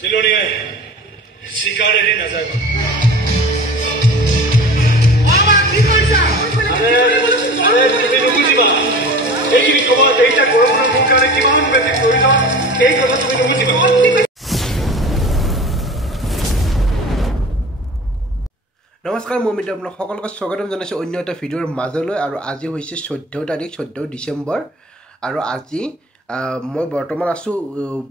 চিলনীয়ে চিকাৰ এৰি নাযায়। তুমি নুবুজিবা এইখিনি সময়ত এইটা গৰমৰ মোৰ কাৰণে কিমান বেছি প্ৰয়োজন এই কথা তুমি নুবুজিবা। নমস্কাৰ, মই মিত্ৰ আপোনাক সকলোকে স্বাগতম জনাইছোঁ অন্য এটা ভিডিঅ'ৰ মাজলৈ। আৰু আজি হৈছে 14 তাৰিখ 14 ডিচেম্বৰ আৰু আজি মই বৰ্তমান আছোঁ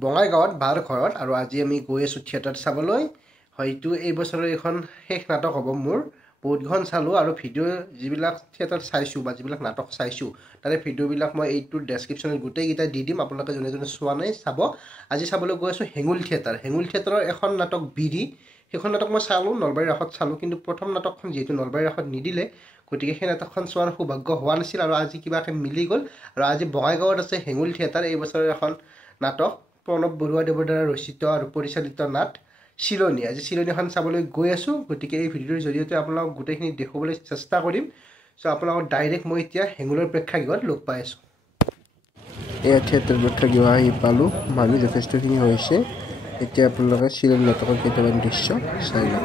বঙাইগাঁৱত বাৰ ঘৰত। আৰু আজি আমি গৈ আছোঁ থিয়েটাৰ চাবলৈ। হয়তো এই বছৰৰ এখন শেষ নাটক হ'ব মোৰ। বহুতখন চালোঁ আৰু ভিডিঅ' যিবিলাক থিয়েটাৰ চাইছোঁ বা যিবিলাক নাটক চাইছোঁ তাৰে ভিডিঅ'বিলাক মই এইটোৰ ডেছক্ৰিপশ্যনত গোটেইকেইটা দি দিম। আপোনালোকে যোনে যোনে চোৱা নাই চাব। আজি চাবলৈ গৈ আছোঁ হেঙুল থিয়েটাৰ। হেঙুল থিয়েটাৰৰ এখন নাটক বিৰি, সেইখন নাটক মই চালোঁ, নলবাৰী ৰাসত চালোঁ। কিন্তু প্ৰথম নাটকখন যিহেতু নলবাৰী ৰাসত নিদিলে, গতিকে সেই নাটকখন চোৱাৰ সৌভাগ্য হোৱা নাছিল। আৰু আজি কিবাকৈ মিলি গ'ল আৰু আজি বঙাইগাঁৱত আছে হেঙুল থিয়েটাৰ। এই বছৰৰ এখন নাটক প্ৰণৱ বৰুৱাদেৱৰ দ্বাৰা ৰচিত আৰু পৰিচালিত নাট চিলনী। আজি চিলনীখন চাবলৈ গৈ আছোঁ। গতিকে এই ভিডিঅ'ৰ জৰিয়তে আপোনালোকক গোটেইখিনি দেখুৱাবলৈ চেষ্টা কৰিম। চ' আপোনালোকক ডাইৰেক্ট মই এতিয়া হেঙুলৰ প্ৰেক্ষাগৃহত লগ পাই আছোঁ। এয়া থিয়েটাৰ প্ৰেক্ষাগৃহ আহি পালোঁ। মানুহ যথেষ্টখিনি হৈছে। এতিয়া আপোনালোকে চিলনী নাটকৰ কেইটামান দৃশ্য চাই লওক।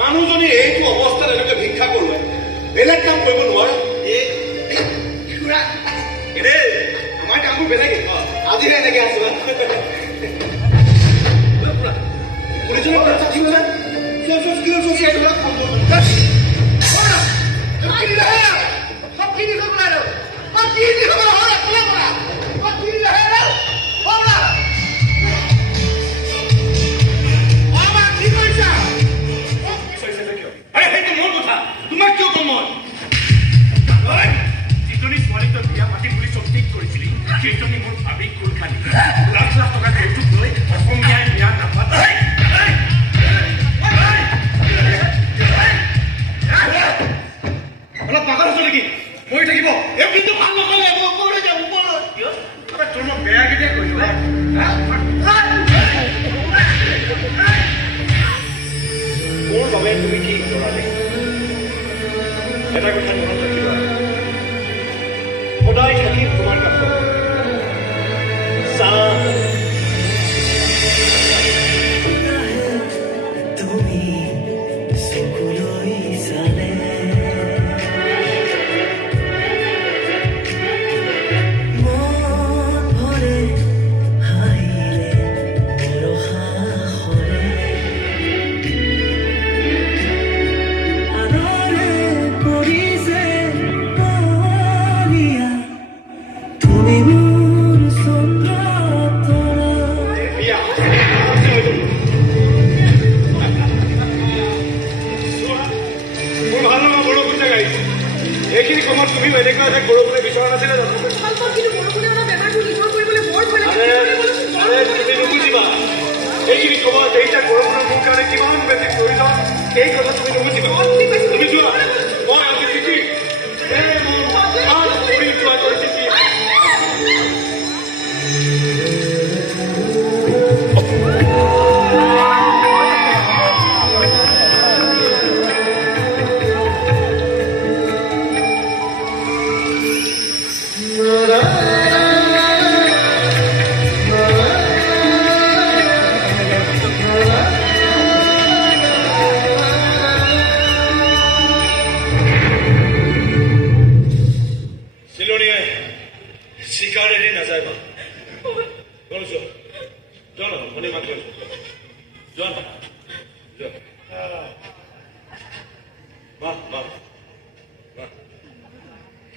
মানুহজনী এইটো অৱস্থাত এনেকৈ ভিক্ষা কৰোঁ, বেলেগ কাম কৰিব নোৱাৰে। আমাৰ কামবোৰ বেলেগ। আজিহে এনেকে আছো মোৰ বাবে তুমি কি কৰালে? এটা কথা মনত ৰাখিবা, সদায় থাকিম তোমাৰ কাষত। এইখিনি সময়ত তুমি এনেকুৱা যে কৰিবলৈ বিচৰা নাছিলে জানো? তুমি নুবুজিবা এইখিনি সময়ত এইটা গৰমৰ মোৰ কাৰণে কিমান বেছি প্ৰয়োজন এই কথা তুমি নুবুজিবা। তুমি যোৱা, মই আজি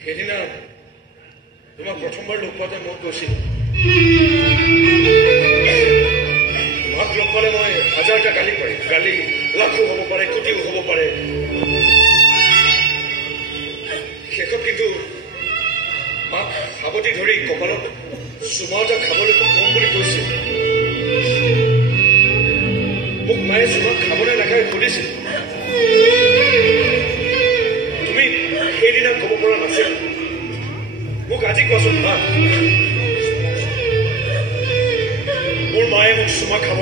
সেইদিনা তোমাক প্ৰথমবাৰ লগ পাওঁতে মই কৈছিল তোমাক লগ পালে মই হাজাৰটা গালি পাৰিম গালি লাখো হ'ব পাৰে কোটিও হ'ব পাৰে শেষত কিন্তু মাক সাৱটি ধৰি কপালত চুমা এটা খাবলৈ খুব কম বুলি কৈছিল মোক মায়ে চুমাক খাবলৈ নাখাই সুধিছিল সেইদিনা ক'ব পৰা নাছিল মোক আজি কোৱাচোন মা মোৰ মায়ে মোক চুমা খাব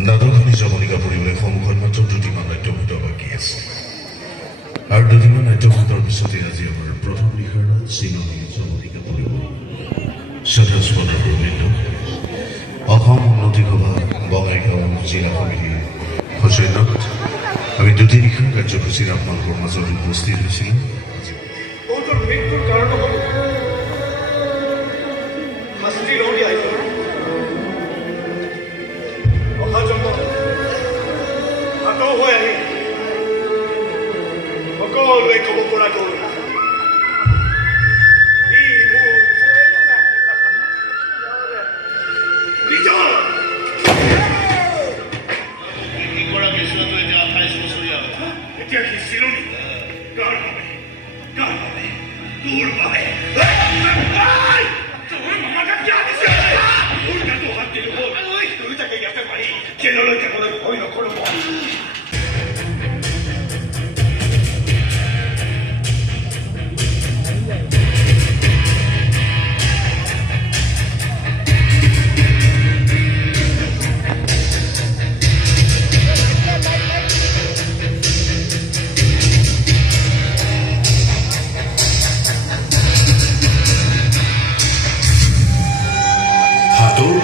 নাটকখনি জমনিকা পৰিৱেশ সন্মুখত মাত্ৰ দুটিমান নাট্যভূত বাকী আছে আৰু দুটিমান নাট্যভূতৰ পিছতে আজি আমাৰ প্ৰথম নিশাৰ চিলনী জমনিকা পৰিৱেশ সদাস্পদৰ প্ৰবৃদ্ধ অসম উন্নতি সভা বঙাইগাঁও জিলা সমিতিৰ সৌজন্যত আমি দুটি নিশাৰ কাৰ্যসূচীত আপোনালোকৰ মাজত উপস্থিত হৈছিলোঁ বহুতৰ মৃত্যুৰ কাৰণ হ'ল শাস্তি লওঁতে আহিব অহা জন্ম আঁতৰ হৈ আহি সকলোৱে ক'ব পৰা গ'ল এতিয়া কি চিলনী কাৰ বাবে তোৰ বাবে তোৰ মামাকে কিয় দিছে তোৰ গাটো হাত দিলো তুই তাকে ইয়াতে মাৰি জেললৈ যাবলৈ ভয় নকৰো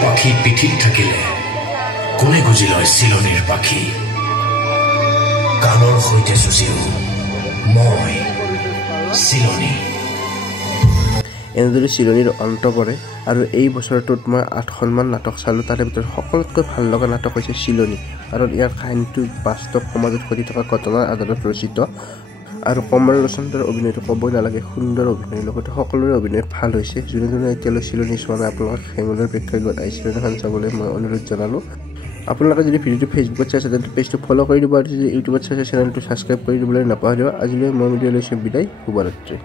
পাখি পিঠিত থাকিলে কোনে গুজি লয় চিলনীৰ পাখি কালৰ সৈতে যুঁজিও মই চিলনী এনেদৰে চিলনীৰ অন্ত পৰে আৰু এই বছৰটোত মই 8খনমান নাটক চালোঁ তাৰে ভিতৰত সকলোতকৈ ভাল লগা নাটক হৈছে চিলনী কাৰণ ইয়াৰ কাহিনীটো বাস্তৱ সমাজত ঘটি থকা ঘটনাৰ আধাৰত ৰচিত আৰু কমল লোচনৰ অভিনয়টো ক'বই নালাগে সুন্দৰ অভিনয় লগতে সকলোৰে অভিনয় ভাল হৈছে যোনে যোনে এতিয়ালৈ চিলনী চোৱা নাই আপোনালোকক হেমুলৰ প্ৰেক্ষাগৃহত আহি চিলনীখন চাবলৈ মই অনুৰোধ জনালোঁ আপোনালোকে যদি ভিডিঅ'টো ফেচবুকত চাইছে তেন্তে পেজটো ফ'ল' কৰি দিব আৰু যদি ইউটিউবত চাইছে চেনেলটো ছাবস্ক্ৰাইব কৰি দিবলৈ নাপাহৰিব আজিলৈ মই ভিডিঅ' লৈছোঁ বিদায় শুভৰাত্ৰি